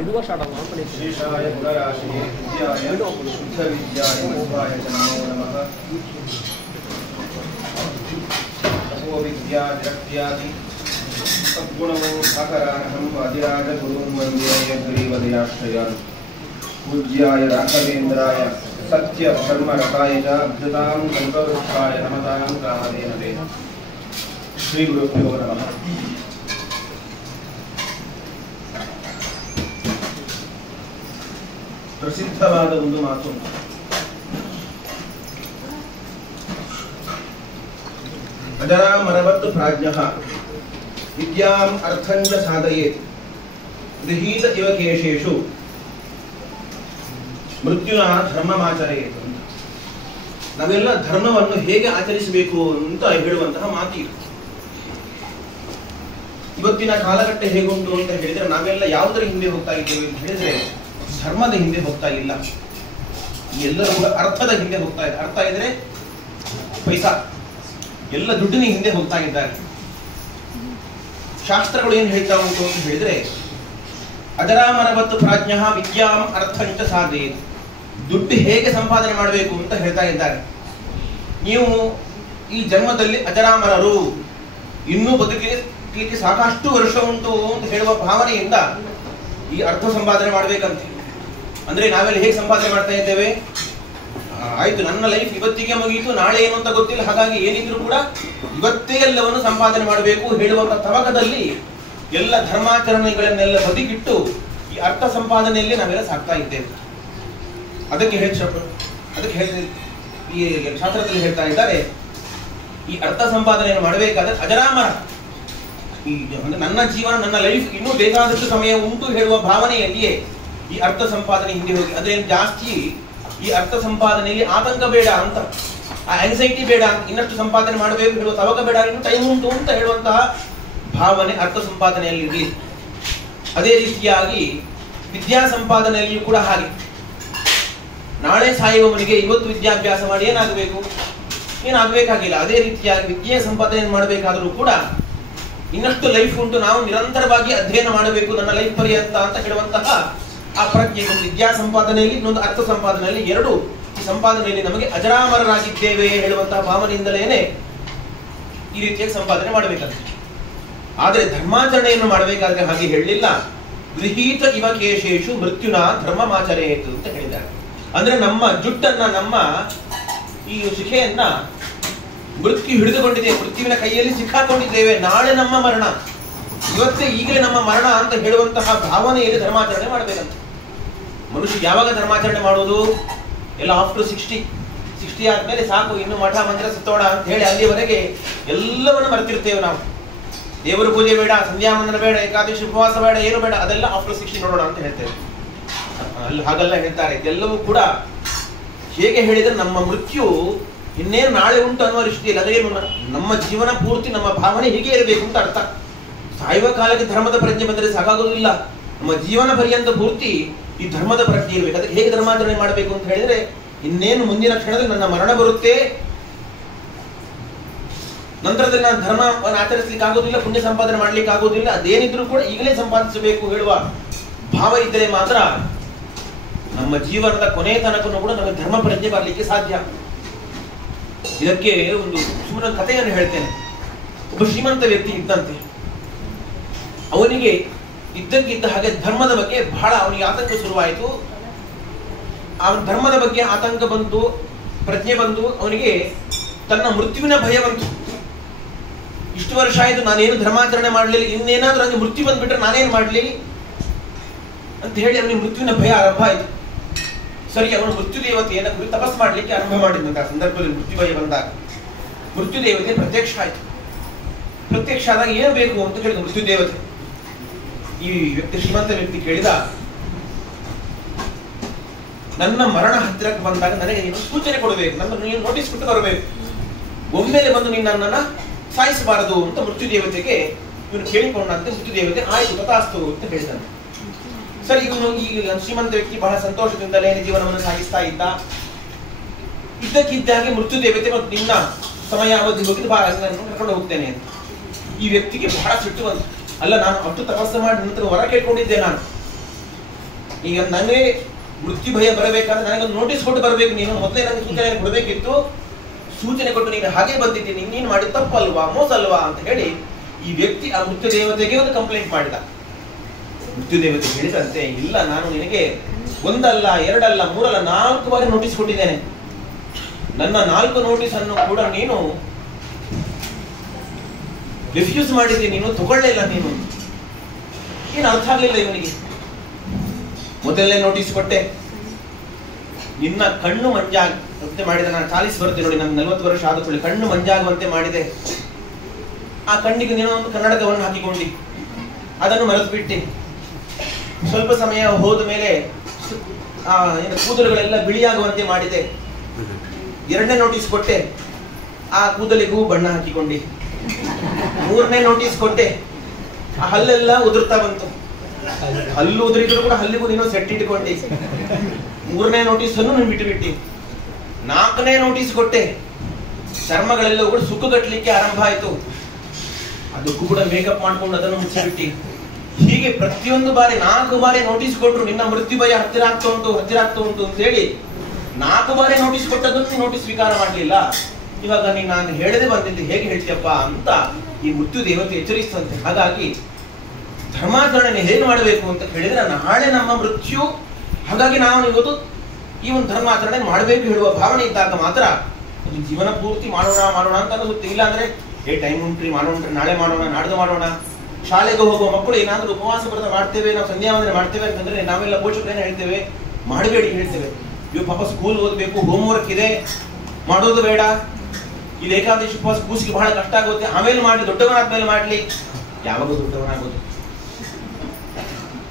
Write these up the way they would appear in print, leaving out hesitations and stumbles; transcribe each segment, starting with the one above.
शेषाय गुणराशिने विद्याय शुद्धविद्याय मुखाय च नमो नमः। तपो विद्या विरक्त्यादि सद्गुणवो भाकरानहं वादिराजगुरुं वन्दे यद्ग्रीवदयाश्रयान्। पूज्याय राघवेन्द्राय सत्यधर्मरताय च अभ्युतां कल्पवृक्षाय नमतां कामधेनवे। श्रीगुरुभ्यो नमः। ಪ್ರಸಿದ್ಧವಾದ ಒಂದು ಮಾತು, ಅಜರಾಮರವತ್ ಪ್ರಾಜ್ಞಃ ವಿದ್ಯಾಂ ಅರ್ಥಂಚ ಸಾಧಯೇತ್ ಗೃಹೀತ ಇವ ಕೇಶೇಷು ಮೃತ್ಯುನಾ ಧರ್ಮಮಾಚರೇತ್. ನಾವೆಲ್ಲ ಧರ್ಮವನ್ನು ಹೇಗೆ ಆಚರಿಸಬೇಕು ಅಂತ ಹೇಳುವಂತಹ ಮಾತು. ಇವತ್ತಿನ ಕಾಲಘಟ್ಟ ಹೇಗುಂಟು ಅಂತ ಹೇಳಿದ್ರೆ ನಾವೆಲ್ಲ ಯಾವುದರ ಹಿಂದೆ ಹೋಗ್ತಾ ಇದ್ದೇವೆ ಅಂತ ಹೇಳಿದ್ರೆ ಧರ್ಮದ ಹಿಂದೆ ಹೋಗ್ತಾ ಇಲ್ಲ. ಎಲ್ಲರೂ ಕೂಡ ಅರ್ಥದ ಹಿಂದೆ ಹೋಗ್ತಾ ಇದ್ದಾರೆ. ಅರ್ಥ ಇದ್ರೆ ಪೈಸಾ, ಎಲ್ಲ ದುಡ್ಡಿನ ಹಿಂದೆ ಹೋಗ್ತಾ ಇದ್ದಾರೆ. ಶಾಸ್ತ್ರಗಳು ಏನ್ ಹೇಳ್ತಾ ಉಂಟು ಅಂತ ಹೇಳಿದ್ರೆ ಅಜರಾಮರವತ್ ಪ್ರಾಜ್ಞಃ ವಿದ್ಯಾಂ ಅರ್ಥಂಚ ಸಾಧಯೇತ್. ದುಡ್ಡು ಹೇಗೆ ಸಂಪಾದನೆ ಮಾಡಬೇಕು ಅಂತ ಹೇಳ್ತಾ ಇದ್ದಾರೆ. ನೀವು ಈ ಜನ್ಮದಲ್ಲಿ ಅಜರಾಮರರು, ಇನ್ನೂ ಬದುಕಲಿಕ್ಕೆ ಸಾಕಷ್ಟು ವರ್ಷ ಉಂಟು ಅಂತ ಹೇಳುವ ಭಾವನೆಯಿಂದ ಈ ಅರ್ಥ ಸಂಪಾದನೆ ಮಾಡಬೇಕಂತೆ. ಅಂದ್ರೆ ನಾವೆಲ್ಲ ಹೇಗೆ ಸಂಪಾದನೆ ಮಾಡ್ತಾ ಇದ್ದೇವೆ? ಆಯ್ತು, ನನ್ನ ಲೈಫ್ ಇವತ್ತಿಗೆ ಮುಗಿಯಿತು, ನಾಳೆ ಏನು ಅಂತ ಗೊತ್ತಿಲ್ಲ, ಹಾಗಾಗಿ ಏನಿದ್ರು ಕೂಡ ಇವತ್ತೇ ಎಲ್ಲವನ್ನು ಸಂಪಾದನೆ ಮಾಡಬೇಕು ಹೇಳುವಂತ ತವಕದಲ್ಲಿ ಎಲ್ಲ ಧರ್ಮಾಚರಣೆಗಳನ್ನೆಲ್ಲ ಬದಿಗಿಟ್ಟು ಈ ಅರ್ಥ ಸಂಪಾದನೆಯಲ್ಲಿ ನಾವೆಲ್ಲ ಸಾಕ್ತಾ ಇದ್ದೇವೆ. ಅದಕ್ಕೆ ಈ ಶಾಸ್ತ್ರದಲ್ಲಿ ಹೇಳ್ತಾ ಇದ್ದಾರೆ, ಈ ಅರ್ಥ ಸಂಪಾದನೆಯನ್ನು ಮಾಡಬೇಕಾದ್ರೆ ಅಜರಾಮರ, ನನ್ನ ಜೀವನ, ನನ್ನ ಲೈಫ್ ಇನ್ನೂ ಬೇಕಾದಷ್ಟು ಸಮಯ ಉಂಟು ಹೇಳುವ ಭಾವನೆಯಲ್ಲಿಯೇ ಈ ಅರ್ಥ ಸಂಪಾದನೆ ಹಿಂದೆ ಹೋಗಿ. ಅದೇನು ಜಾಸ್ತಿ ಈ ಅರ್ಥ ಸಂಪಾದನೆಯಲ್ಲಿ ಆತಂಕ ಬೇಡ ಅಂತ, ಆ ಆಂಗ್ಸೈಟಿ ಬೇಡ, ಇನ್ನಷ್ಟು ಸಂಪಾದನೆ ಮಾಡಬೇಕು ಹೇಳುವ ತವಕ ಬೇಡ, ಇನ್ನು ಟೈಮ್ ಉಂಟು ಅಂತ ಹೇಳುವಂತಹ ಭಾವನೆ ಅರ್ಥ ಸಂಪಾದನೆಯಲ್ಲಿ ಇರಲಿ. ಅದೇ ರೀತಿಯಾಗಿ ವಿದ್ಯಾ ಸಂಪಾದನೆಯಲ್ಲಿಯೂ ಕೂಡ ಹಾಗೆ. ನಾಳೆ ಸಾಯುವವನಿಗೆ ಇವತ್ತು ವಿದ್ಯಾಭ್ಯಾಸ ಮಾಡಿ ಏನಾಗಬೇಕಾಗಿಲ್ಲ. ಅದೇ ರೀತಿಯಾಗಿ ವಿದ್ಯೆ ಸಂಪಾದನೆ ಮಾಡಬೇಕಾದರೂ ಕೂಡ ಇನ್ನಷ್ಟು ಲೈಫ್ ಉಂಟು, ನಾವು ನಿರಂತರವಾಗಿ ಅಧ್ಯಯನ ಮಾಡಬೇಕು ನನ್ನ ಲೈಫ್ ಪರ್ಯಂತ ಅಂತ ಹೇಳುವಂತಹ ಆ ಪ್ರಜ್ಞೆ ವಿದ್ಯಾ ಸಂಪಾದನೆಯಲ್ಲಿ, ಇನ್ನೊಂದು ಅರ್ಥ ಸಂಪಾದನೆಯಲ್ಲಿ, ಎರಡು ಈ ಸಂಪಾದನೆಯಲ್ಲಿ ನಮಗೆ ಅಜರಾಮರರಾಗಿದ್ದೇವೆ ಹೇಳುವಂತಹ ಭಾವನೆಯಿಂದಲೇನೆ ಈ ರೀತಿಯಾಗಿ ಸಂಪಾದನೆ ಮಾಡಬೇಕಾದ್ರೆ. ಆದರೆ ಧರ್ಮಾಚರಣೆಯನ್ನು ಮಾಡಬೇಕಾದ್ರೆ ಹಾಗೆ ಹೇಳಲಿಲ್ಲ. ಗೃಹೀತ ಇವ ಕೇಶೇಷು ಮೃತ್ಯುನ ಧರ್ಮಮಾಚರೇತು ಅಂತ ಹೇಳಿದ್ದಾರೆ. ಅಂದ್ರೆ ನಮ್ಮ ಜುಟ್ಟನ್ನ, ನಮ್ಮ ಈ ಶಿಖೆಯನ್ನ ಮೃತ್ಯು ಹಿಡಿದುಕೊಂಡಿದೆ, ಮೃತ್ಯುವಿನ ಕೈಯಲ್ಲಿ ಸಿಕ್ಕಾಕೊಂಡಿದ್ದೇವೆ, ನಾಳೆ ನಮ್ಮ ಮರಣ, ಇವತ್ತೇ ಈಗಲೇ ನಮ್ಮ ಮರಣ ಅಂತ ಹೇಳುವಂತಹ ಭಾವನೆಯಲ್ಲಿ ಧರ್ಮಾಚರಣೆ ಮಾಡಬೇಕಂತ. ಮನುಷ್ಯ ಯಾವಾಗ ಧರ್ಮಾಚರಣೆ ಮಾಡುವುದು? ಎಲ್ಲ ಆಫ್ಟರ್ 60 ಆದ್ಮೇಲೆ ಸಾಕು, ಇನ್ನು ಮಠ ಮಂದಿರ ಸುತ್ತೋಣ ಅಂತ ಹೇಳಿ ಅಲ್ಲಿವರೆಗೆ ಎಲ್ಲವನ್ನು ಮರೆತಿರ್ತೇವೆ ನಾವು. ದೇವರ ಪೂಜೆ ಬೇಡ, ಸಂಧ್ಯಾ ವಂದನ ಬೇಡ, ಏಕಾದಶಿ ಉಪವಾಸ ಬೇಡ, ಏನು ಬೇಡ, ಅದೆಲ್ಲ ಆಫ್ಟರ್ 60 ನೋಡೋಣ ಅಂತ ಹೇಳ್ತೇವೆ. ಅಲ್ಲಿ ಹಾಗೆಲ್ಲ ಹೇಳ್ತಾರೆ. ಇದೆಲ್ಲವೂ ಕೂಡ ಹೇಗೆ ಹೇಳಿದ್ರೆ ನಮ್ಮ ಮೃತ್ಯು ಇನ್ನೇನು ನಾಳೆ ಉಂಟು ಅನ್ನುವ ದೃಷ್ಟಿಯಲ್ಲಿ, ಅದೇನು ನಮ್ಮ ಜೀವನ ಪೂರ್ತಿ ನಮ್ಮ ಭಾವನೆ ಹೀಗೆ ಇರಬೇಕು ಅಂತ ಅರ್ಥ. ಸಾಯುವ ಕಾಲಕ್ಕೆ ಧರ್ಮದ ಪ್ರಜ್ಞೆ ಬಂದರೆ ಸಾಕಾಗೋದಿಲ್ಲ, ನಮ್ಮ ಜೀವನ ಪರ್ಯಂತ ಪೂರ್ತಿ ಈ ಧರ್ಮದ ಪ್ರಜ್ಞೆ ಇರಬೇಕು. ಅದಕ್ಕೆ ಹೇಗೆ ಧರ್ಮಾಚರಣೆ ಮಾಡಬೇಕು ಅಂತ ಹೇಳಿದ್ರೆ, ಇನ್ನೇನು ಮುಂದಿನ ಕ್ಷಣದಲ್ಲಿ ನನ್ನ ಮರಣ ಬರುತ್ತೆ, ನಂತರದಲ್ಲಿ ನಾನು ಧರ್ಮವನ್ನು ಆಚರಿಸಲಿಕ್ಕೆ ಆಗೋದಿಲ್ಲ, ಪುಣ್ಯ ಸಂಪಾದನೆ ಮಾಡ್ಲಿಕ್ಕೆ ಆಗೋದಿಲ್ಲ, ಅದೇನಿದ್ರು ಕೂಡ ಈಗಲೇ ಸಂಪಾದಿಸಬೇಕು ಹೇಳುವ ಭಾವ ಇದ್ದರೆ ಮಾತ್ರ ನಮ್ಮ ಜೀವನದ ಕೊನೆಯ ತನಕನೂ ಕೂಡ ನಮಗೆ ಧರ್ಮ ಪ್ರಜ್ಞೆ ಬರಲಿಕ್ಕೆ ಸಾಧ್ಯ. ಇದಕ್ಕೆ ಒಂದು ಸುಮ್ಮನೆ ಕಥೆಯನ್ನು ಹೇಳ್ತೇನೆ. ಒಬ್ಬ ಶ್ರೀಮಂತ ವ್ಯಕ್ತಿ ಇದ್ದಂತೆ. ಅವನಿಗೆ ಇದ್ದಕ್ಕಿದ್ದ ಹಾಗೆ ಧರ್ಮದ ಬಗ್ಗೆ ಬಹಳ ಅವನಿಗೆ ಆತಂಕ ಶುರುವಾಯಿತು. ಅವನ ಧರ್ಮದ ಬಗ್ಗೆ ಆತಂಕ ಬಂತು, ಪ್ರಜ್ಞೆ ಬಂತು, ಅವನಿಗೆ ತನ್ನ ಮೃತ್ಯುವಿನ ಭಯ ಬಂತು. ಇಷ್ಟು ವರ್ಷ ಆಯಿತು ನಾನೇನು ಧರ್ಮಾಚರಣೆ ಮಾಡಲಿಲ್ಲ, ಇನ್ನೇನಾದ್ರೂ ನನಗೆ ಮೃತ್ಯು ಬಂದ್ಬಿಟ್ರೆ ನಾನೇನು ಮಾಡಲಿ ಅಂತ ಹೇಳಿ ಅವನಿಗೆ ಮೃತ್ಯುವಿನ ಭಯ ಆರಂಭ ಆಯಿತು. ಸರಿ, ಅವನು ಮೃತ್ಯು ದೇವತೆಯನ್ನ ಕುರಿತು ತಪಸ್ ಮಾಡಲಿಕ್ಕೆ ಆರಂಭ ಮಾಡಿದಂತಹ ಸಂದರ್ಭದಲ್ಲಿ ಮೃತ್ಯು ಭಯ ಬಂದಾಗ ಮೃತ್ಯು ದೇವತೆ ಪ್ರತ್ಯಕ್ಷ ಆಯಿತು. ಪ್ರತ್ಯಕ್ಷ ಆದಾಗ ಏನು ಬೇಕು ಅಂತ ಕೇಳಿದ ಮೃತ್ಯು ದೇವತೆ. ಈ ವ್ಯಕ್ತಿ, ಶ್ರೀಮಂತ ವ್ಯಕ್ತಿ ಕೇಳಿದ, ನನ್ನ ಮರಣ ಹತ್ತಿರಕ್ಕೆ ಬಂದಾಗ ನನಗೆ ನೀನು ಸೂಚನೆ ಕೊಡಬೇಕು, ನೀನು ನೋಟಿಸ್ ಕೊಟ್ಟು ಬರಬೇಕು, ಒಮ್ಮೆಲೆ ಬಂದು ನೀನು ನನ್ನನ್ನು ಸಾಯಿಸಬಾರದು ಅಂತ ಮೃತ್ಯು ದೇವತೆಗೆ ಇವನು ಕೇಳಿಕೊಂಡಂತೆ ಮೃತ್ಯು ದೇವತೆ ಆಯ್ತು ತಥಾಸ್ತು ಅಂತ ಹೇಳಿದ್ದಾನೆ. ಸರಿ, ಇವನು ಈ ಶ್ರೀಮಂತ ವ್ಯಕ್ತಿ ಬಹಳ ಸಂತೋಷದಿಂದಲೇ ಜೀವನವನ್ನು ಸಾಗಿಸ್ತಾ ಇದ್ದ. ಇದ್ದಕ್ಕಿದ್ದಾಗೆ ಮೃತ್ಯು ದೇವತೆ ಮತ್ತು ನಿನ್ನ ಸಮಯ ಅವಧಿ ಹೋಗಿದ್ದು ಕರ್ಕೊಂಡು ಹೋಗ್ತೇನೆ ಅಂತ. ಈ ವ್ಯಕ್ತಿಗೆ ಬಹಳ ಸಿಟ್ಟು ಬಂತು. ಅಲ್ಲ, ನಾನು ಅಷ್ಟು ತಪಸ್ಸು ಮಾಡಿ ನಂತರ ಹೊರ ಕೇಳ್ಕೊಂಡಿದ್ದೆ, ನಾನು ಈಗ ನನಗೆ ಮೃತ್ಯು ಭಯ ಬರಬೇಕಾದ್ರೆ ನನಗೊಂದು ನೋಟಿಸ್ ಕೊಟ್ಟು ಬರಬೇಕು, ನೀನು ಮೊದಲೇ ನನಗೆ ಸೂಚನೆ ಕೊಡಬೇಕಿತ್ತು, ಸೂಚನೆ ಕೊಟ್ಟು ನೀನು ಹಾಗೆ ಬಂದಿದ್ದೀನಿ, ನೀನು ಮಾಡಿ ತಪ್ಪಲ್ವಾ, ಮೋಸ ಅಲ್ವಾ ಅಂತ ಹೇಳಿ ಈ ವ್ಯಕ್ತಿ ಆ ಮೃತ್ಯು ದೇವತೆಗೆ ಒಂದು ಕಂಪ್ಲೇಂಟ್ ಮಾಡಿದ. ಮೃತ್ಯು ದೇವತೆ ಹೇಳಿದಂತೆ, ಇಲ್ಲ, ನಾನು ನಿನಗೆ ಒಂದಲ್ಲ, ಎರಡಲ್ಲ, ಮೂರಲ್ಲ, 4 ಬಾರಿ ನೋಟಿಸ್ ಕೊಟ್ಟಿದ್ದೇನೆ. ನನ್ನ 4 ನೋಟಿಸ್ ಅನ್ನು ಕೂಡ ನೀನು ರಿಫ್ಯೂಸ್ ಮಾಡಿದ್ದೀನಿ, ನೀನು ತಗೊಳ್ಳಿಲ್ಲ. ನೀನು ಏನು ಅರ್ಥ ಆಗ್ಲಿಲ್ಲ ಇವನಿಗೆ. ಮೊದಲನೇ ನೋಟಿಸ್ ಕೊಟ್ಟೆ, ನಿನ್ನ ಕಣ್ಣು ಮಂಜಾಗುವಂತೆ ಮಾಡಿದೆ. ನಾನು 40 ಬರುತ್ತೆ ನೋಡಿ, ನಮ್ಗೆ 40 ವರ್ಷ ಆದ ಕೂಡಲೇ ಕಣ್ಣು ಮಂಜಾಗುವಂತೆ ಮಾಡಿದೆ. ಆ ಕಣ್ಣಿಗೆ ನೀನು ಒಂದು ಕನ್ನಡಕವನ್ನು ಹಾಕಿಕೊಂಡಿ, ಅದನ್ನು ಮರೆತು ಬಿಟ್ಟೆ. ಸ್ವಲ್ಪ ಸಮಯ ಹೋದ ಮೇಲೆ ಕೂದಲುಗಳೆಲ್ಲ ಬಿಳಿಯಾಗುವಂತೆ ಮಾಡಿದೆ. 2ನೇ ನೋಟಿಸ್ ಕೊಟ್ಟೆ, ಆ ಕೂದಲಿಗೂ ಬಣ್ಣ ಹಾಕಿಕೊಂಡಿ. 3ನೇ ನೋಟಿಸ್ ಕೊಟ್ಟೆ, ಆ ಹಲ್ಲೆಲ್ಲ ಉದುರ್ತಾ ಬಂತು. ಹಲ್ಲು ಉದುರಿದ್ರು ಕೂಡ ಹಲ್ಲಿಗೂ ನೀನು ಸೆಟ್ ಇಟ್ಕೊಂಡಿ. 3ನೇ ನೋಟಿಸ್ ಅನ್ನು ನೀನು ಬಿಟ್ಟುಬಿಟ್ಟಿ. 4ನೇ ನೋಟಿಸ್ ಕೊಟ್ಟೆ, ಚರ್ಮಗಳೆಲ್ಲ ಕೂಡ ಸುಕ್ಕುಗಟ್ಟಲಿಕ್ಕೆ ಆರಂಭ ಆಯ್ತು. ಅದಕ್ಕೂ ಕೂಡ ಮೇಕಪ್ ಮಾಡ್ಕೊಂಡು ಅದನ್ನು ಮುಚ್ಚಿಬಿಟ್ಟಿ. ಹೀಗೆ ಪ್ರತಿಯೊಂದು ಬಾರಿ 4 ಬಾರಿ ನೋಟಿಸ್ ಕೊಟ್ಟರು, ನಿನ್ನ ಮೃತ್ಯು ಭಯ ಹತ್ತಿರ ಆಗ್ತಾ ಉಂಟು ಅಂತ ಹೇಳಿ 4 ಬಾರಿ ನೋಟಿಸ್ ಕೊಟ್ಟದನ್ನು ನೋಟಿಸ್ ಸ್ವೀಕಾರ ಮಾಡಲಿಲ್ಲ. ಇವಾಗ ನೀನು ನಾನು ಹೇಳದೆ ಬಂದಿದ್ದು ಹೇಗೆ ಹೇಳ್ತೀಯಪ್ಪ ಅಂತ ಈ ಮೃತ್ಯು ದೇವತೆ ಎಚ್ಚರಿಸ್ತಂತೆ. ಹಾಗಾಗಿ ಧರ್ಮಾಚರಣೆ ಹೇಗೆ ಮಾಡಬೇಕು ಅಂತ ಹೇಳಿದ್ರೆ, ನಾಳೆ ನಮ್ಮ ಮೃತ್ಯು, ಹಾಗಾಗಿ ನಾವು ಇವತ್ತು ಈ ಒಂದು ಧರ್ಮಾಚರಣೆ ಮಾಡಬೇಕು ಹೇಳುವ ಭಾವನೆ ಇದ್ದಾಗ ಮಾತ್ರ ಅದು ಜೀವನ ಪೂರ್ತಿ ಮಾಡೋಣ ಅಂತ ಅನಿಸುತ್ತೆ. ಇಲ್ಲ ಅಂದ್ರೆ ಟೈಮ್ ಉಂಟ್ರಿ, ನಾಳೆ ಮಾಡೋಣ, ನಾಡ್ದು ಮಾಡೋಣ. ಶಾಲೆಗೆ ಹೋಗುವ ಮಕ್ಕಳು ಏನಾದ್ರೂ ಉಪವಾಸ ವ್ರತ ಮಾಡ್ತೇವೆ, ನಾವು ಸಂಧ್ಯಾ ವಂದನೆ ಮಾಡ್ತೇವೆ ಅಂತಂದ್ರೆ ನಾವೆಲ್ಲ ಪೋಷಕರೇನು ಹೇಳ್ತೇವೆ, ಮಾಡಬೇಡಿ ಹೇಳ್ತೇವೆ. ಇವು ಪಾಪ ಸ್ಕೂಲ್ ಓದಬೇಕು, ಹೋಮ್ವರ್ಕ್ ಇದೆ, ಮಾಡೋದು ಬೇಡ. ಇದು ಏಕಾದಶಿ ಉಪವಾಸ ಕೂಸಿಗೆ ಬಹಳ ಕಷ್ಟ ಆಗುತ್ತೆ, ಆಮೇಲೆ ಮಾಡಿ, ದೊಡ್ಡವನಾದ್ಮೇಲೆ ಮಾಡ್ಲಿ. ಯಾವಾಗ ದೊಡ್ಡವನಾಗೋದು?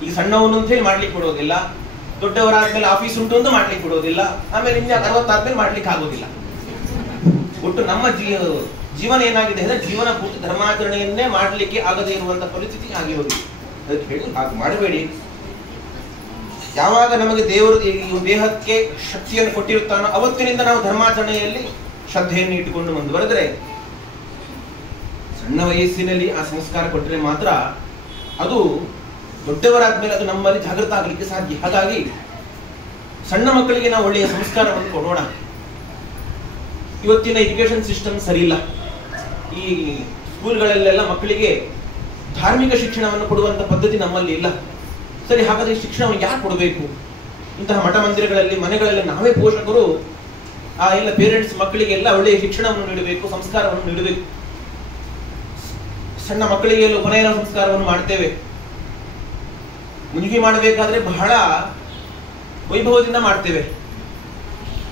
ಈಗ ಸಣ್ಣವನು ಅಂತ ಹೇಳಿ ಮಾಡ್ಲಿಕ್ಕೆ ಕೊಡೋದಿಲ್ಲ, ದೊಡ್ಡವರಾದ್ಮೇಲೆ ಆಫೀಸ್ ಉಂಟು ಅಂತ ಮಾಡ್ಲಿಕ್ಕೆ ಕೊಡೋದಿಲ್ಲ, ಆಮೇಲೆ ಇನ್ನು 60 ಆದ್ಮೇಲೆ ಮಾಡ್ಲಿಕ್ಕೆ ಆಗೋದಿಲ್ಲ. ಒಟ್ಟು ನಮ್ಮ ಜೀವನ ಏನಾಗಿದೆ ಅಂದ್ರೆ, ಜೀವನ ಪೂರ್ತಿ ಧರ್ಮಾಚರಣೆಯನ್ನೇ ಮಾಡಲಿಕ್ಕೆ ಆಗದೇ ಇರುವಂತ ಪರಿಸ್ಥಿತಿ ಆಗಿ ಹೋಗಿದೆ. ಅದಕ್ಕೆ ಹೇಳಿ ಹಾಗೆ ಮಾಡಬೇಡಿ. ಯಾವಾಗ ನಮಗೆ ದೇವರು ಈ ದೇಹಕ್ಕೆ ಶಕ್ತಿಯನ್ನು ಕೊಟ್ಟಿರುತ್ತಾನೋ ಅವತ್ತಿನಿಂದ ನಾವು ಧರ್ಮಾಚರಣೆಯಲ್ಲಿ ಶ್ರದ್ಧೆಯನ್ನು ಇಟ್ಟುಕೊಂಡು ಮುಂದುವರೆದ್ರೆ, ಸಣ್ಣ ವಯಸ್ಸಿನಲ್ಲಿ ಆ ಸಂಸ್ಕಾರ ಕೊಟ್ಟರೆ ಮಾತ್ರ ಅದು ದೊಡ್ಡವರಾದ್ಮೇಲೆ ಅದು ನಮ್ಮಲ್ಲಿ ಜಾಗೃತ ಆಗಲಿಕ್ಕೆ ಸಾಧ್ಯ. ಹಾಗಾಗಿ ಸಣ್ಣ ಮಕ್ಕಳಿಗೆ ನಾವು ಒಳ್ಳೆಯ ಸಂಸ್ಕಾರವನ್ನು ಕೊಡೋಣ. ಇವತ್ತಿನ ಎಜುಕೇಶನ್ ಸಿಸ್ಟಮ್ ಸರಿ ಇಲ್ಲ. ಈ ಸ್ಕೂಲ್ಗಳಲ್ಲೆಲ್ಲ ಮಕ್ಕಳಿಗೆ ಧಾರ್ಮಿಕ ಶಿಕ್ಷಣವನ್ನು ಕೊಡುವಂತ ಪದ್ಧತಿ ನಮ್ಮಲ್ಲಿ ಇಲ್ಲ. ಸರಿ, ಹಾಗಾದ್ರೆ ಈ ಶಿಕ್ಷಣವನ್ನು ಯಾಕೆ ಕೊಡಬೇಕು? ಇಂತಹ ಮಠ ಮಂದಿರಗಳಲ್ಲಿ, ಮನೆಗಳಲ್ಲಿ ನಾವೇ ಪೋಷಕರು ಎಲ್ಲ ಪೇರೆಂಟ್ಸ್ ಮಕ್ಕಳಿಗೆಲ್ಲ ಒಳ್ಳೆಯ ಶಿಕ್ಷಣವನ್ನು ನೀಡಬೇಕು, ಸಂಸ್ಕಾರವನ್ನು ನೀಡಬೇಕು. ಸಣ್ಣ ಮಕ್ಕಳಿಗೆ ಎಲ್ಲ ಉಪನಯನ ಸಂಸ್ಕಾರವನ್ನು ಮಾಡ್ತೇವೆ. ಮುನಿಗೆ ಮಾಡಬೇಕಾದ್ರೆ ಬಹಳ ವೈಭವದಿಂದ ಮಾಡ್ತೇವೆ.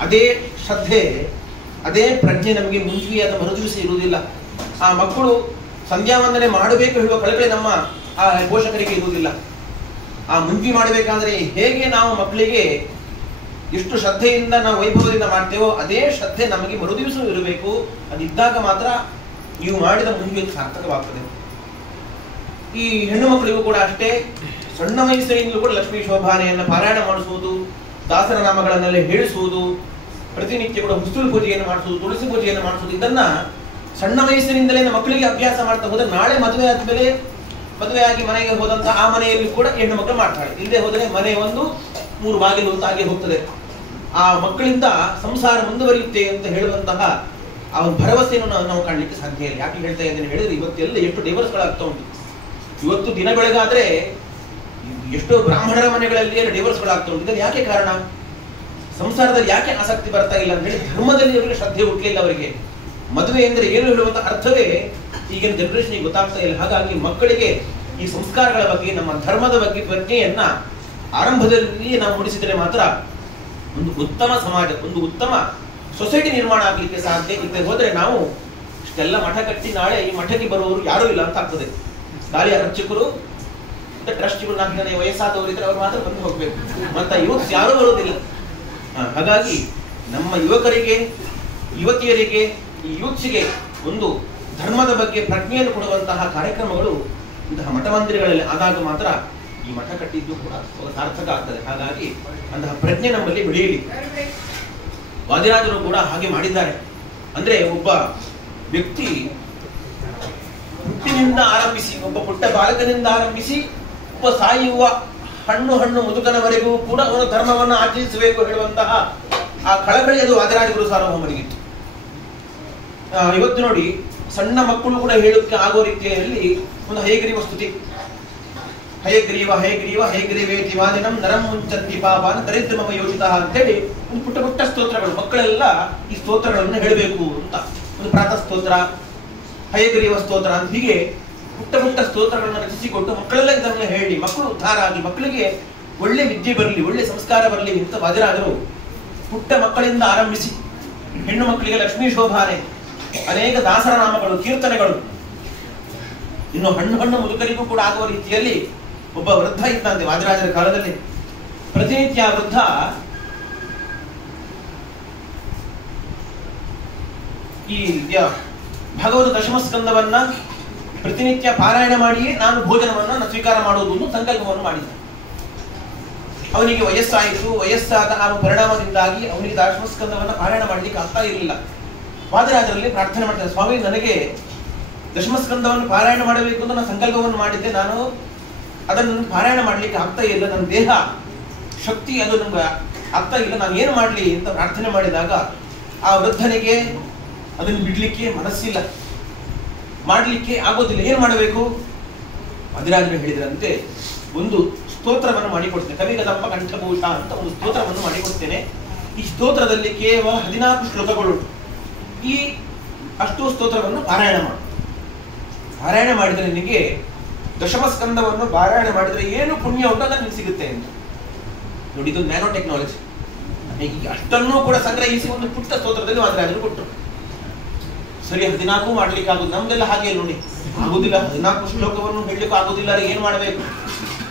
ಅದೇ ಶ್ರದ್ಧೆ, ಅದೇ ಪ್ರಜ್ಞೆ ನಮಗೆ ಮುಂಜುವಿಯಾದ ಮರುದಿವಸ ಇರುವುದಿಲ್ಲ. ಆ ಮಕ್ಕಳು ಸಂಧ್ಯಾ ವಂದನೆ ಮಾಡಬೇಕು ಹೇಳುವ ಕಳಕಳಿ ನಮ್ಮ ಆ ಪೋಷಕರಿಗೆ ಇರುವುದಿಲ್ಲ. ಆ ಮುಂಜಿ ಮಾಡಬೇಕಾದ್ರೆ ಹೇಗೆ ನಾವು ಮಕ್ಕಳಿಗೆ ಎಷ್ಟು ಶ್ರದ್ಧೆಯಿಂದ ನಾವು ವೈಭವದಿಂದ ಮಾಡ್ತೇವೋ ಅದೇ ಶ್ರದ್ಧೆ ನಮಗೆ ಮರುದಿವಸ ಇರಬೇಕು. ಅದಿದ್ದಾಗ ಮಾತ್ರ ನೀವು ಮಾಡಿದ ಮುಂಜಿ ಸಾರ್ಥಕವಾಗ್ತದೆ. ಈ ಹೆಣ್ಣು ಮಕ್ಕಳಿಗೂ ಕೂಡ ಅಷ್ಟೇ, ಸಣ್ಣ ವಯಸ್ಸಿನಿಂದಲೂ ಕೂಡ ಲಕ್ಷ್ಮೀ ಶೋಭಾನೆಯನ್ನು ಪಾರಾಯಣ ಮಾಡಿಸುವುದು, ದಾಸರ ನಾಮಗಳನ್ನೆಲ್ಲ ಹೇಳಿಸುವುದು, ಪ್ರತಿನಿತ್ಯ ಕೂಡ ಹುಸ್ತೂರು ಪೂಜೆಯನ್ನು ಮಾಡಿಸುವುದು, ತುಳಸಿ ಪೂಜೆಯನ್ನು ಮಾಡಿಸುವುದು, ಇದನ್ನ ಸಣ್ಣ ವಯಸ್ಸಿನಿಂದಲೇ ಮಕ್ಕಳಿಗೆ ಅಭ್ಯಾಸ ಮಾಡ್ತಾ ಹೋದ್ರೆ ನಾಳೆ ಮದುವೆ ಆದ್ಮೇಲೆ, ಮದುವೆಯಾಗಿ ಮನೆಗೆ ಹೋದಂತ ಆ ಮನೆಯಲ್ಲಿ ಕೂಡ ಹೆಣ್ಣು ಮಕ್ಕಳು ಮಾಡ್ತಾಳೆ. ಇಲ್ಲದೆ ಹೋದರೆ ಮನೆ ಒಂದು 3 ಬಾಗಿಲು ಅಂತ ಆಗಿ ಹೋಗ್ತದೆ. ಆ ಮಕ್ಕಳಿಂದ ಸಂಸಾರ ಮುಂದುವರಿಯುತ್ತೆ ಅಂತ ಹೇಳುವಂತಹ ಆ ಒಂದು ಭರವಸೆಯನ್ನು ನಾವು ಕಾಣಲಿಕ್ಕೆ ಸಾಧ್ಯ ಇಲ್ಲ. ಯಾಕೆ ಹೇಳ್ತಾ ಇದ್ದೇನೆ ಹೇಳಿದ್ರೆ, ಇವತ್ತೆಲ್ಲ ಎಷ್ಟು ಡೈವರ್ಸ್ಗಳಾಗ್ತಾ ಉಂಟು. ಇವತ್ತು ದಿನ ಬೆಳಗಾದ್ರೆ ಎಷ್ಟೋ ಬ್ರಾಹ್ಮಣರ ಮನೆಗಳಲ್ಲಿ ಡೈವರ್ಸ್ಗಳಾಗ್ತಾ ಉಂಟು. ಇದಕ್ಕೆ ಯಾಕೆ ಕಾರಣ? ಸಂಸಾರದಲ್ಲಿ ಯಾಕೆ ಆಸಕ್ತಿ ಬರ್ತಾ ಇಲ್ಲ ಅಂತ ಹೇಳಿ, ಧರ್ಮದಲ್ಲಿ ಅವರಿಗೆ ಶ್ರದ್ಧೆ ಹುಟ್ಟಲಿಲ್ಲ. ಅವರಿಗೆ ಮದುವೆ ಎಂದ್ರೆ ಏನು ಹೇಳುವಂತ ಅರ್ಥವೇ ಈಗಿನ ಜನರೇಷನ್ಗೆ ಗೊತ್ತಾಗ್ತಾ ಇಲ್ಲ. ಹಾಗಾಗಿ ಮಕ್ಕಳಿಗೆ ಈ ಸಂಸ್ಕಾರಗಳ ಬಗ್ಗೆ, ನಮ್ಮ ಧರ್ಮದ ಬಗ್ಗೆ ಪ್ರಜ್ಞೆಯನ್ನ ಆರಂಭದಲ್ಲಿ ನಾವು ಮೂಡಿಸಿದರೆ ಮಾತ್ರ ಒಂದು ಉತ್ತಮ ಸಮಾಜ, ಒಂದು ಉತ್ತಮ ಸೊಸೈಟಿ ನಿರ್ಮಾಣ ಆಗ್ಲಿಕ್ಕೆ ಸಾಧ್ಯ. ಇಲ್ಲದೆ ಹೋದ್ರೆ ನಾವು ಇಷ್ಟೆಲ್ಲ ಮಠ ಕಟ್ಟಿ ನಾಳೆ ಈ ಮಠಕ್ಕೆ ಬರುವವರು ಯಾರೂ ಇಲ್ಲ ಅಂತ ಆಗ್ತದೆ. ಖಾಲಿ ಅರ್ಚಕರು, ಟ್ರಸ್ಟಿಗಳು, 4 ಜನ ವಯಸ್ಸಾದವರು ಇದ್ರೆ ಅವ್ರು ಮಾತ್ರ ಬಂದು ಹೋಗ್ಬೇಕು, ಅಂತ ಯುವಕ್ಸ್ ಯಾರೂ ಬರೋದಿಲ್ಲ. ಹಾಗಾಗಿ ನಮ್ಮ ಯುವಕರಿಗೆ, ಯುವತಿಯರಿಗೆ, ಈ ಯೂತ್ಸ್ಗೆ ಒಂದು ಧರ್ಮದ ಬಗ್ಗೆ ಪ್ರಜ್ಞೆಯನ್ನು ಕೊಡುವಂತಹ ಕಾರ್ಯಕ್ರಮಗಳು ಇಂತಹ ಮಠ ಮಂದಿರಗಳಲ್ಲಿ ಆದಾಗ ಮಾತ್ರ ಈ ಮಠ ಕಟ್ಟಿದ್ದು ಕೂಡ ಸಾರ್ಥಕ ಆಗ್ತದೆ. ಹಾಗಾಗಿ ಅಂತಹ ಪ್ರಜ್ಞೆ ನಮ್ಮಲ್ಲಿ ಬೆಳೆಯಲಿ. ವಾದಿರಾಜರು ಕೂಡ ಹಾಗೆ ಮಾಡಿದ್ದಾರೆ. ಅಂದ್ರೆ ಒಬ್ಬ ವ್ಯಕ್ತಿ ಹುಟ್ಟಿನಿಂದ ಆರಂಭಿಸಿ, ಒಬ್ಬ ಪುಟ್ಟ ಬಾಲಕನಿಂದ ಆರಂಭಿಸಿ ಒಬ್ಬ ಸಾಯುವ ಹಣ್ಣು ಮುದುಕನವರೆಗೂ ಕೂಡ ಅವನು ಧರ್ಮವನ್ನು ಆಚರಿಸಬೇಕು ಹೇಳುವಂತಹ ಆ ಕಳಕಳಿ ಅದು ವಾದಿರಾಜಗುರು ಸಾರ್ವಭೌಮನಿಗಿತ್ತು. ಇವತ್ತು ನೋಡಿ ಸಣ್ಣ ಮಕ್ಕಳು ಕೂಡ ಹೇಳೋಕ್ಕೆ ಆಗೋ ರೀತಿಯಲ್ಲಿ ಒಂದು ಹಯಗ್ರೀವ ಸ್ತುತಿ, ಹಯಗ್ರೀವೇತಿ ವಾದಿನಂ ನರಂ ಮುಂಚಂತಿ ಪಾಪಾನ ದರಿದ್ರಮಮ ಯೋಚಿತ ಅಂತೇಳಿ ಒಂದು ಪುಟ್ಟ ಸ್ತೋತ್ರಗಳು. ಮಕ್ಕಳೆಲ್ಲ ಈ ಸ್ತೋತ್ರಗಳನ್ನು ಹೇಳಬೇಕು ಅಂತ, ಒಂದು ಪ್ರಾತಃ ಸ್ತೋತ್ರ, ಹಯಗ್ರೀವ ಸ್ತೋತ್ರ ಅಂತ ಹೀಗೆ ಪುಟ್ಟ ಸ್ತೋತ್ರಗಳನ್ನು ರಚಿಸಿಕೊಟ್ಟು ಮಕ್ಕಳೆಲ್ಲ ಇದನ್ನು ಹೇಳಿ ಮಕ್ಕಳು ಉದ್ಧಾರ ಆಗಿ ಮಕ್ಕಳಿಗೆ ಒಳ್ಳೆ ವಿದ್ಯೆ ಬರಲಿ, ಒಳ್ಳೆ ಸಂಸ್ಕಾರ ಬರಲಿ ಅಂತ ವಾದಿರಾಜರು ಪುಟ್ಟ ಮಕ್ಕಳಿಂದ ಆರಂಭಿಸಿ ಹೆಣ್ಣು ಮಕ್ಕಳಿಗೆ ಲಕ್ಷ್ಮೀ ಶೋಭಾನೆ, ಅನೇಕ ದಾಸರ ನಾಮಗಳು, ಕೀರ್ತನೆಗಳು, ಇನ್ನು ಹಣ್ಣು ಮುದುಕರಿಗೂ ಕೂಡ ಆಗುವ ರೀತಿಯಲ್ಲಿ ಒಬ್ಬ ವೃದ್ಧ ಇದ್ದಂತೆ ವಾದಿರಾಜರ ಕಾಲದಲ್ಲಿ. ಪ್ರತಿನಿತ್ಯ ವೃದ್ಧ ಈ ಭಗವದ್ ದಶಮಸ್ಕಂದವನ್ನ ಪ್ರತಿನಿತ್ಯ ಪಾರಾಯಣ ಮಾಡಿಯೇ ನಾನು ಭೋಜನವನ್ನ ಸ್ವೀಕಾರ ಮಾಡುವುದು ಸಂಕಲ್ಪವನ್ನು ಮಾಡಿದ. ಅವನಿಗೆ ವಯಸ್ಸಾದ ಆ ಪರಿಣಾಮದಿಂದಾಗಿ ಅವನಿಗೆ ದಶಮಸ್ಕಂದವನ್ನ ಪಾರಾಯಣ ಮಾಡಲಿಕ್ಕೆ ಆಗ್ತಾ ಇರಲಿಲ್ಲ. ವಾದಿರಾಜರಲ್ಲಿ ಪ್ರಾರ್ಥನೆ ಮಾಡ್ತಾರೆ, ಸ್ವಾಮಿ ನನಗೆ ದಶಮಸ್ಕಂದವನ್ನು ಪಾರಾಯಣ ಮಾಡಬೇಕು ಅಂತ ನಾನು ಸಂಕಲ್ಪವನ್ನು ಮಾಡಿದ್ದೆ, ನಾನು ಅದನ್ನು ಪಾರಾಯಣ ಮಾಡ್ಲಿಕ್ಕೆ ಆಗ್ತಾ ಇಲ್ಲ, ನನ್ನ ದೇಹ ಶಕ್ತಿ ಅದು ನಮ್ಗೆ ಆಗ್ತಾ ಇಲ್ಲ, ನಾನು ಏನು ಮಾಡಲಿ ಅಂತ ಪ್ರಾರ್ಥನೆ ಮಾಡಿದಾಗ ಆ ವೃದ್ಧನಿಗೆ ಅದನ್ನು ಬಿಡ್ಲಿಕ್ಕೆ ಮನಸ್ಸಿಲ್ಲ, ಮಾಡಲಿಕ್ಕೆ ಆಗೋದಿಲ್ಲ. ಏನು ಮಾಡಬೇಕು? ವಾದಿರಾಜರು ಹೇಳಿದ್ರಂತೆ, ಒಂದು ಸ್ತೋತ್ರವನ್ನು ಮಾಡಿಕೊಡ್ತೇನೆ, ಕವಿಗದಪ್ಪ ಕಂಠಭೂಷ ಅಂತ ಒಂದು ಸ್ತೋತ್ರವನ್ನು ಮಾಡಿಕೊಡ್ತೇನೆ. ಈ ಸ್ತೋತ್ರದಲ್ಲಿ ಕೇವಲ 14 ಶ್ಲೋಕಗಳು. ಈ ಅಷ್ಟು ಸ್ತೋತ್ರವನ್ನು ಪಾರಾಯಣ ಮಾಡು. ಪಾರಾಯಣ ಮಾಡಿದರೆ ನಿನಗೆ ದಶಮಸ್ಕಂದವನ್ನು ಪಾರಾಯಣ ಮಾಡಿದರೆ ಏನು ಪುಣ್ಯ ಉಂಟು ಅದನ್ನು ನಿನಗೆ ಸಿಗುತ್ತೆ ಅಂತ. ನೋಡಿ, ಇದು ನ್ಯಾನೋ ಟೆಕ್ನಾಲಜಿ. ಈಗ ಅಷ್ಟನ್ನೂ ಕೂಡ ಸಂಗ್ರಹಿಸಿ ಒಂದು ಪುಟ್ಟ ಸ್ತೋತ್ರದಲ್ಲಿ ವಾದಿರಾಜರು ಕೊಟ್ಟರು. ಸರಿ, 14 ಮಾಡ್ಲಿಕ್ಕೆ ಆಗುದು, ನಮ್ದೆಲ್ಲ ಹಾಗೆ ನೋಡಿ ಆಗುದಿಲ್ಲ, 14 ಶ್ಲೋಕವನ್ನು ಹೇಳಲಿಕ್ಕೆ ಆಗುದಿಲ್ಲ, ಏನ್ ಮಾಡಬೇಕು?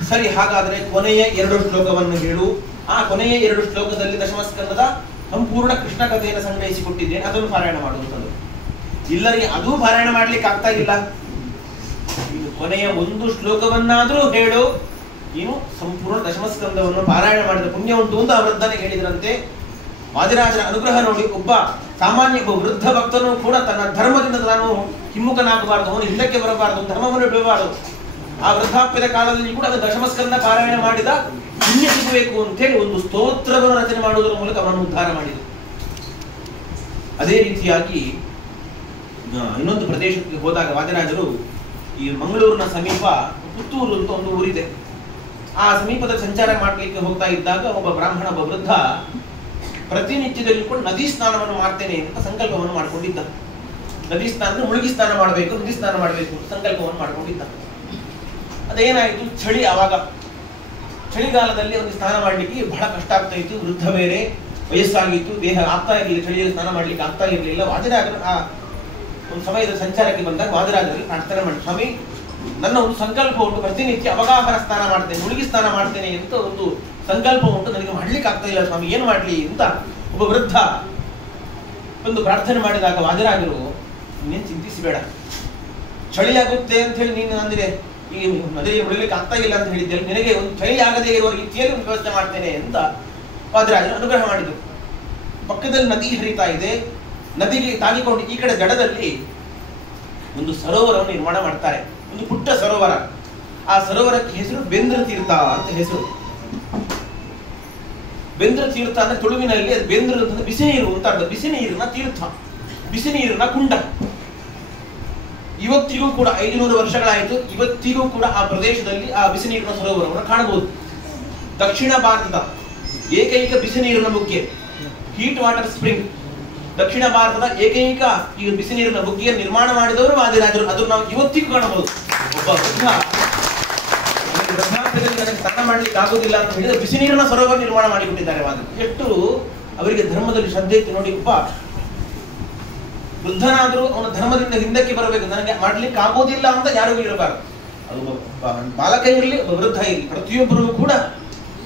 ಸರಿ, ಹಾಗಾದ್ರೆ ಕೊನೆಯ 2 ಶ್ಲೋಕವನ್ನು ಹೇಳು. ಆ ಕೊನೆಯ 2 ಶ್ಲೋಕದಲ್ಲಿ ದಶಮಸ್ಕಂದದ ಸಂಪೂರ್ಣ ಕೃಷ್ಣ ಕಥೆಯನ್ನು ಸಂಗ್ರಹಿಸಿಕೊಟ್ಟಿದ್ದೇನೆ, ಅದನ್ನು ಪಾರಾಯಣ ಮಾಡುವಂಥದ್ದು. ಇಲ್ಲರಿ ಅದೂ ಪಾರಾಯಣ ಮಾಡ್ಲಿಕ್ಕೆ ಆಗ್ತಾ ಇಲ್ಲ, ಇದು ಕೊನೆಯ 1 ಶ್ಲೋಕವನ್ನಾದ್ರೂ ಹೇಳು, ನೀನು ಸಂಪೂರ್ಣ ದಶಮಸ್ಕಂದವನ್ನು ಪಾರಾಯಣ ಮಾಡಿದ ಪುಣ್ಯ ಉಂಟು ಅಂತ ವೃದ್ಧನಿಗೆ ಹೇಳಿದ್ರಂತೆ. ವಾದಿರಾಜರ ಅನುಗ್ರಹ ನೋಡಿ, ಒಬ್ಬ ಸಾಮಾನ್ಯ ವೃದ್ಧ ಭಕ್ತನು ಕೂಡ ತನ್ನ ಧರ್ಮದಿಂದ ತಾನು ಹಿಮ್ಮುಖನಾಗಬಾರದು, ಅವನು ಹಿಂದಕ್ಕೆ ಬರಬಾರದು, ಧರ್ಮವನ್ನು ಬಿಡಬಾರದು. ಆ ವೃದ್ಧಾಪ್ಯದ ಕಾಲದಲ್ಲಿ ಕೂಡ ದಶಮಸ್ಕಂದ ಪಾರಾಯಣ ಮಾಡಿದ ಪುಣ್ಯ ಸಿಗಬೇಕು ಅಂತ ಹೇಳಿ ಒಂದು ಸ್ತೋತ್ರವನ್ನು ರಚನೆ ಮಾಡುವುದರ ಮೂಲಕ ಅವನನ್ನು ಉದ್ಧಾರ ಮಾಡಿದರು. ಅದೇ ರೀತಿಯಾಗಿ ಇನ್ನೊಂದು ಪ್ರದೇಶಕ್ಕೆ ಹೋದಾಗ ವಾದಿರಾಜರು ಈ ಮಂಗಳೂರಿನ ಸಮೀಪ ಪುತ್ತೂರು ಅಂತ ಒಂದು ಊರಿದೆ, ಆ ಸಮೀಪದ ಸಂಚಾರ ಮಾಡಲಿಕ್ಕೆ ಹೋಗ್ತಾ ಇದ್ದಾಗ ಒಬ್ಬ ಬ್ರಾಹ್ಮಣ, ಒಬ್ಬ ವೃದ್ಧ ಪ್ರತಿನಿತ್ಯದಲ್ಲಿ ಕೂಡ ನದಿ ಸ್ನಾನವನ್ನು ಮಾಡ್ತೇನೆ ಅಂತ ಸಂಕಲ್ಪವನ್ನು ಮಾಡ್ಕೊಂಡಿದ್ದ. ನದಿ ಸ್ನಾನ, ಮುಳುಗಿ ಸ್ನಾನ ಮಾಡಬೇಕು, ನದಿ ಸ್ನಾನ ಮಾಡಬೇಕು ಅಂತ ಸಂಕಲ್ಪವನ್ನು ಮಾಡ್ಕೊಂಡಿದ್ದ. ಅದೇನಾಯಿತು, ಚಳಿ, ಆವಾಗ ಚಳಿಗಾಲದಲ್ಲಿ ಅವನಿಗೆ ಸ್ನಾನ ಮಾಡಲಿಕ್ಕೆ ಬಹಳ ಕಷ್ಟ ಆಗ್ತಾ ಇತ್ತು. ವೃದ್ಧ ಬೇರೆ, ವಯಸ್ಸಾಗಿತ್ತು, ದೇಹ ಆಗ್ತಾ ಇರಲಿಲ್ಲ, ಚಳಿಯಲ್ಲಿ ಸ್ನಾನ ಮಾಡ್ಲಿಕ್ಕೆ ಆಗ್ತಾ ಇರಲಿಲ್ಲ. ವಾದಿರಾಜರು ಆ ಒಂದು ಸಮಯದ ಸಂಚಾರಕ್ಕೆ ಬಂದಾಗ ವಾದಿರಾಜರಲ್ಲಿ ಪ್ರಾರ್ಥನೆ ಮಾಡಿ, ಸ್ವಾಮಿ ನನ್ನ ಒಂದು ಸಂಕಲ್ಪ ಉಂಟು, ಪ್ರತಿನಿತ್ಯ ಅವಗಾಹನ ಸ್ನಾನ ಮಾಡ್ತೇನೆ, ಮುಳುಗಿ ಸ್ನಾನ ಮಾಡ್ತೇನೆ ಅಂತ ಒಂದು ಸಂಕಲ್ಪ ಉಂಟು, ನನಗೆ ಮಾಡ್ಲಿಕ್ಕೆ ಆಗ್ತಾ ಇಲ್ಲ ಸ್ವಾಮಿ, ಏನು ಮಾಡ್ಲಿ ಅಂತ ಒಬ್ಬ ವೃದ್ಧ ಒಂದು ಪ್ರಾರ್ಥನೆ ಮಾಡಿದಾಗ ವಾದಿರಾಜರು, ನೀನು ಚಿಂತಿಸಬೇಡ, ಚಳಿ ಆಗುತ್ತೆ ಅಂತ ಹೇಳಿ ನೀನು ಅಂದ್ರೆ ಈ ನದಿಗೆ ಮುಳಲಿಕ್ಕೆ ಆಗ್ತಾ ಇಲ್ಲ ಅಂತ ಹೇಳಿದ್ದೆ, ನಿನಗೆ ಒಂದು ಚಳಿ ಆಗದೇ ಇರುವ ರೀತಿಯಲ್ಲಿ ಒಂದು ವ್ಯವಸ್ಥೆ ಮಾಡ್ತೇನೆ ಅಂತ ವಾದಿರಾಜರು ಅನುಗ್ರಹ ಮಾಡಿದರು. ಪಕ್ಕದಲ್ಲಿ ನದಿ ಹರಿತಾ ಇದೆ, ನದಿಗೆ ತಾಗಿಕೊಂಡು ಈ ಕಡೆ ದಡದಲ್ಲಿ ಒಂದು ಸರೋವರವನ್ನು ನಿರ್ಮಾಣ ಮಾಡ್ತಾರೆ, ಒಂದು ಪುಟ್ಟ ಸರೋವರ. ಆ ಸರೋವರಕ್ಕೆ ಹೆಸರು ಬೇಂದ್ರ ತೀರ್ಥ ಅಂತ ಹೆಸರು. ಬೇಂದ್ರ ತೀರ್ಥ ಅಂದ್ರೆ ತುಳುವಿನಲ್ಲಿ ಅದು ಬೇಂದ್ರ ಅಂತಂದ್ರೆ ಬಿಸಿ ನೀರು ಅಂತ ಅರ್ಥ, ಬಿಸಿ ನೀರಿನ ತೀರ್ಥ, ಬಿಸಿ ನೀರಿನ ಕುಂಡ. ಇವತ್ತಿಗೂ ಕೂಡ 500 ವರ್ಷಗಳಾಯಿತು, ಇವತ್ತಿಗೂ ಕೂಡ ಆ ಪ್ರದೇಶದಲ್ಲಿ ಆ ಬಿಸಿ ನೀರಿನ ಸರೋವರವನ್ನು ಕಾಣಬಹುದು. ದಕ್ಷಿಣ ಭಾರತದ ಏಕೈಕ ಬಿಸಿ ನೀರಿನ ಬುಗ್ಗೆ, ಹೀಟ್ ವಾಟರ್ ಸ್ಪ್ರಿಂಗ್, ದಕ್ಷಿಣ ಭಾರತದ ಏಕೈಕ ಈ ಬಿಸಿ ನೀರಿನ ಬುಗ್ಗೆಯನ್ನು ನಿರ್ಮಾಣ ಮಾಡಿದವರು ವಾದಿರಾಜರು. ಅದು ನಾವು ಇವತ್ತಿಗೂ ಕಾಣಬಹುದು. ಒಬ್ಬ ವೃದ್ಧ ವೃದ್ಧಾಪ್ಯದಲ್ಲಿ ನನಗೆ ಸ್ನಾನ ಮಾಡ್ಲಿಕ್ಕೆ ಆಗುದಿಲ್ಲ ಅಂತ ಹೇಳಿದ್ರೆ ಬಿಸಿ ನೀರಿನ ಸರೋವರ ನಿರ್ಮಾಣ ಮಾಡಿಬಿಟ್ಟಿದ್ದಾರೆ ವಾದಿರಾಜರು. ಎಷ್ಟು ಅವರಿಗೆ ಧರ್ಮದಲ್ಲಿ ಶ್ರದ್ಧೆ ಇತ್ತು ನೋಡಿ. ಒಬ್ಬ ವೃದ್ಧನಾದರೂ ಅವನ ಧರ್ಮದಿಂದ ಹಿಂದಕ್ಕೆ ಬರಬೇಕು, ನನಗೆ ಮಾಡ್ಲಿಕ್ಕೆ ಆಗೋದಿಲ್ಲ ಅಂತ ಯಾರಿಗೂ ಇರಬಾರದು. ಅದು ಬಾಲಕ ಇರಲಿ, ಒಬ್ಬ ವೃದ್ಧ ಇರಲಿ, ಪ್ರತಿಯೊಬ್ಬರೂ ಕೂಡ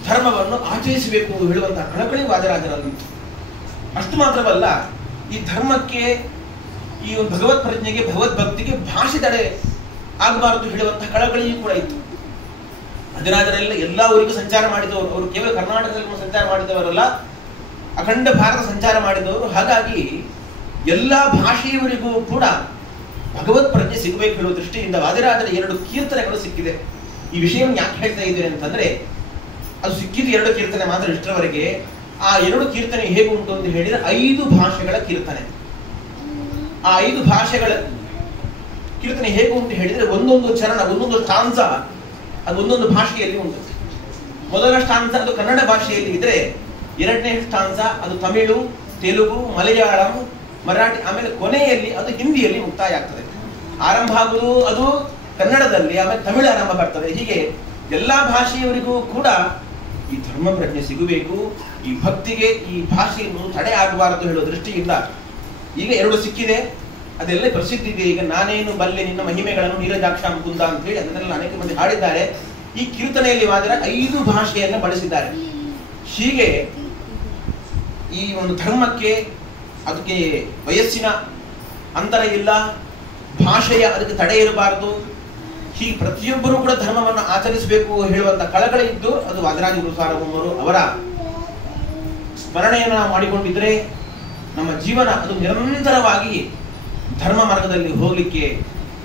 ಧರ್ಮವನ್ನು ಆಚರಿಸಬೇಕು ಹೇಳುವಂತಹ ಕಳಕಳಿ ವಾದಿರಾಜರಲ್ಲಿ. ಅಷ್ಟು ಮಾತ್ರವಲ್ಲ, ಈ ಧರ್ಮಕ್ಕೆ, ಈ ಒಂದು ಭಗವತ್ ಪ್ರಜ್ಞೆಗೆ, ಭಗವದ್ಭಕ್ತಿಗೆ ಭಾಷೆ ತಡೆ ಆಗಬಾರದು ಹೇಳುವಂತಹ ಕಳಕಳಿಯೂ ಕೂಡ ಇತ್ತು. ವಾದಿರಾಜರೆಲ್ಲ ಎಲ್ಲ ಊರಿಗೂ ಸಂಚಾರ ಮಾಡಿದವರು, ಅವರು ಕೇವಲ ಕರ್ನಾಟಕದಲ್ಲಿ ಸಂಚಾರ ಮಾಡಿದವರಲ್ಲ, ಅಖಂಡ ಭಾರತ ಸಂಚಾರ ಮಾಡಿದವರು. ಹಾಗಾಗಿ ಎಲ್ಲ ಭಾಷೆಯವರಿಗೂ ಕೂಡ ಭಗವತ್ ಪ್ರಜ್ಞೆ ಸಿಗಬೇಕು ಹೇಳುವ ದೃಷ್ಟಿಯಿಂದ ವಾದಿರಾಜರ 2 ಕೀರ್ತನೆಗಳು ಸಿಕ್ಕಿದೆ. ಈ ವಿಷಯವನ್ನು ಯಾಕೆ ಹೇಳ್ತಾ ಇದ್ದೇನೆ ಅಂತಂದ್ರೆ, ಅದು ಸಿಕ್ಕಿದ್ದು 2 ಕೀರ್ತನೆ ಮಾತ್ರ ಇಷ್ಟರವರೆಗೆ. ಆ 2 ಕೀರ್ತನೆ ಹೇಗೆ ಉಂಟು ಅಂತ ಹೇಳಿದ್ರೆ 5 ಭಾಷೆಗಳ ಕೀರ್ತನೆ. ಆ 5 ಭಾಷೆಗಳ ಕೀರ್ತನೆ ಹೇಗೆ ಉಂಟು ಹೇಳಿದ್ರೆ ಒಂದೊಂದು ಚರಣ, ಒಂದೊಂದು ಸ್ಟಾನ್ಸ ಅದು ಒಂದೊಂದು ಭಾಷೆಯಲ್ಲಿ ಉಂಟು. ಮೊದಲ ಸ್ಟಾನ್ಸ ಅದು ಕನ್ನಡ ಭಾಷೆಯಲ್ಲಿ ಇದ್ರೆ, 2ನೇ ಸ್ಟಾನ್ಸ ಅದು ತಮಿಳು, ತೆಲುಗು, ಮಲಯಾಳಂ, ಮರಾಠಿ, ಆಮೇಲೆ ಕೊನೆಯಲ್ಲಿ ಅದು ಹಿಂದಿಯಲ್ಲಿ ಮುಕ್ತಾಯ ಆಗ್ತದೆ. ಆರಂಭ ಆಗುವುದು ಅದು ಕನ್ನಡದಲ್ಲಿ, ಆಮೇಲೆ ತಮಿಳು ಆರಂಭ ಬರ್ತದೆ. ಹೀಗೆ ಎಲ್ಲಾ ಭಾಷೆಯವರಿಗೂ ಕೂಡ ಈ ಧರ್ಮ ಪ್ರಜ್ಞೆ ಸಿಗಬೇಕು, ಈ ಭಕ್ತಿಗೆ ಈ ಭಾಷೆಯನ್ನು ತಡೆ ಆಗಬಾರದು ಹೇಳುವ ದೃಷ್ಟಿಯಿಂದ ಈಗ 2 ಸಿಕ್ಕಿದೆ. ಅದೆಲ್ಲ ಪ್ರಸಿದ್ಧಿ ಇದೆ. ಈಗ ನಾನೇನು ಬಲ್ಲೆ ನಿನ್ನ ಮಹಿಮೆಗಳನ್ನು ನೀರಜಾಕ್ಷ ಮುಕುಂದ ಅಂತ ಹೇಳಿ ಅದನ್ನೆಲ್ಲ ಅನೇಕ ಮಂದಿ ಹಾಡಿದ್ದಾರೆ. ಈ ಕೀರ್ತನೆಯಲ್ಲಿ ಮಾತ್ರ 5 ಭಾಷೆಯನ್ನು ಬಳಸಿದ್ದಾರೆ. ಹೀಗೆ ಈ ಒಂದು ಧರ್ಮಕ್ಕೆ ಅದಕ್ಕೆ ವಯಸ್ಸಿನ ಅಂತರ ಇಲ್ಲ, ಭಾಷೆಯ ಅದಕ್ಕೆ ತಡೆ ಇರಬಾರದು. ಹೀಗೆ ಪ್ರತಿಯೊಬ್ಬರೂ ಕೂಡ ಧರ್ಮವನ್ನು ಆಚರಿಸಬೇಕು ಹೇಳುವಂತ ಕಳಕಳಿ ಇದ್ದು, ಅದು ವಾದಿರಾಜ ಗುರು ಸಾರ್ವಭೌಮರು ಅವರ ಸ್ಮರಣೆಯನ್ನು ನಾವು ಮಾಡಿಕೊಂಡಿದ್ರೆ ನಮ್ಮ ಜೀವನ ಅದು ನಿರಂತರವಾಗಿ ಧರ್ಮ ಮಾರ್ಗದಲ್ಲಿ ಹೋಗಲಿಕ್ಕೆ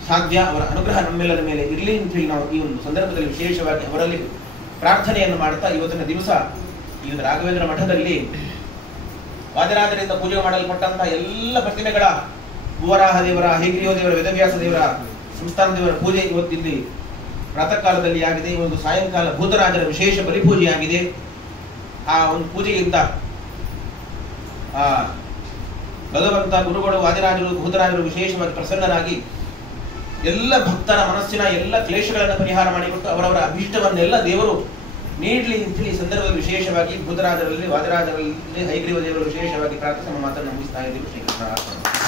ಸಾಧ್ಯ. ಅವರ ಅನುಗ್ರಹ ನಮ್ಮೆಲ್ಲರ ಮೇಲೆ ಇರಲಿ ಅಂತ ಹೇಳಿ ನಾವು ಈ ಒಂದು ಸಂದರ್ಭದಲ್ಲಿ ವಿಶೇಷವಾಗಿ ಅವರಲ್ಲಿ ಪ್ರಾರ್ಥನೆಯನ್ನು ಮಾಡುತ್ತಾ, ಇವತ್ತಿನ ದಿವಸ ಈ ಒಂದು ರಾಘವೇಂದ್ರ ಮಠದಲ್ಲಿ ವಾದಿರಾಜರಿಂದ ಪೂಜೆ ಮಾಡಲ್ಪಟ್ಟಂತಹ ಎಲ್ಲ ಪ್ರತಿಮೆಗಳ ಭುವರಾಹ ದೇವರ, ಹೇಗ್ರಿಯೋ ದೇವರ, ವೇದವ್ಯಾಸ ದೇವರ, ಸಂಸ್ಥಾನ ದೇವರ ಪೂಜೆ ಇವತ್ತಿಲ್ಲಿ ಪ್ರಾತಃ ಕಾಲದಲ್ಲಿ ಆಗಿದೆ. ಈ ಒಂದು ಸಾಯಂಕಾಲ ಭೂತರಾಜರ ವಿಶೇಷ ಬಲಿಪೂಜೆಯಾಗಿದೆ. ಆ ಒಂದು ಪೂಜೆಯಿಂದ ಭಗವಂತ, ಗುರುಗಳು, ವಾದಿರಾಜರು, ಭೂತರಾಜರು ವಿಶೇಷವಾಗಿ ಪ್ರಸನ್ನರಾಗಿ ಎಲ್ಲ ಭಕ್ತರ ಮನಸ್ಸಿನ ಎಲ್ಲ ಕ್ಲೇಶಗಳನ್ನು ಪರಿಹಾರ ಮಾಡಿಕೊಟ್ಟು ಅವರವರ ಅಭೀಷ್ಟವನ್ನೆಲ್ಲ ದೇವರು ನೀಡಲಿ ಅಂತ ಈ ಸಂದರ್ಭದಲ್ಲಿ ವಿಶೇಷವಾಗಿ ಭೂತರಾಜರಲ್ಲಿ, ವಾದಿರಾಜರಲ್ಲಿ, ಹೈಗ್ರೀವ ದೇವರು ವಿಶೇಷವಾಗಿ ಪ್ರಾರ್ಥನೆ ಮಾತನ್ನು ಮುಗಿಸ್ತಾ ಇದ್ದೀವಿ. ಶ್ರೀಕೃಷ್ಣ.